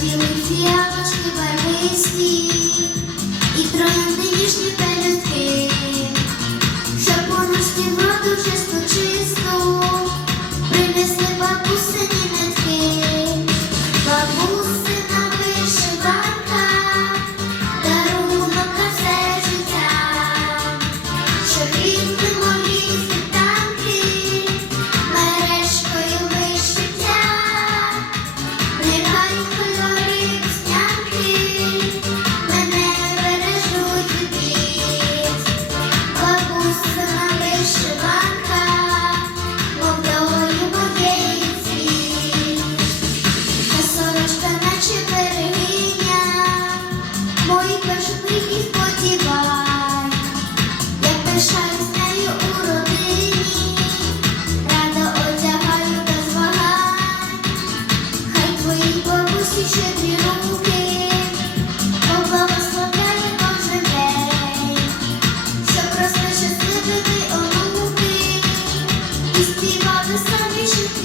розцвіли фіалочки барвисті, і троянди ніжні пелюстки. İstimadı sen. eşit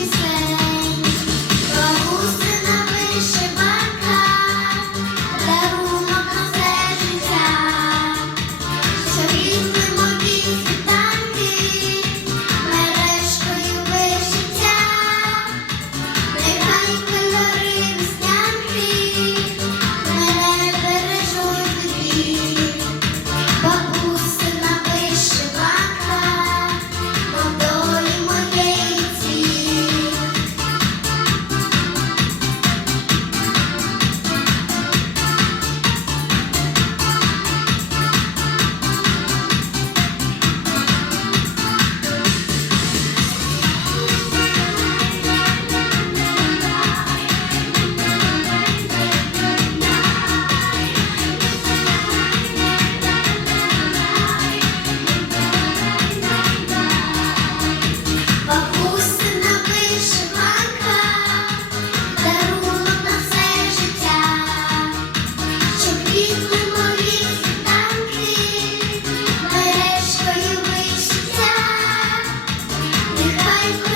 Bye.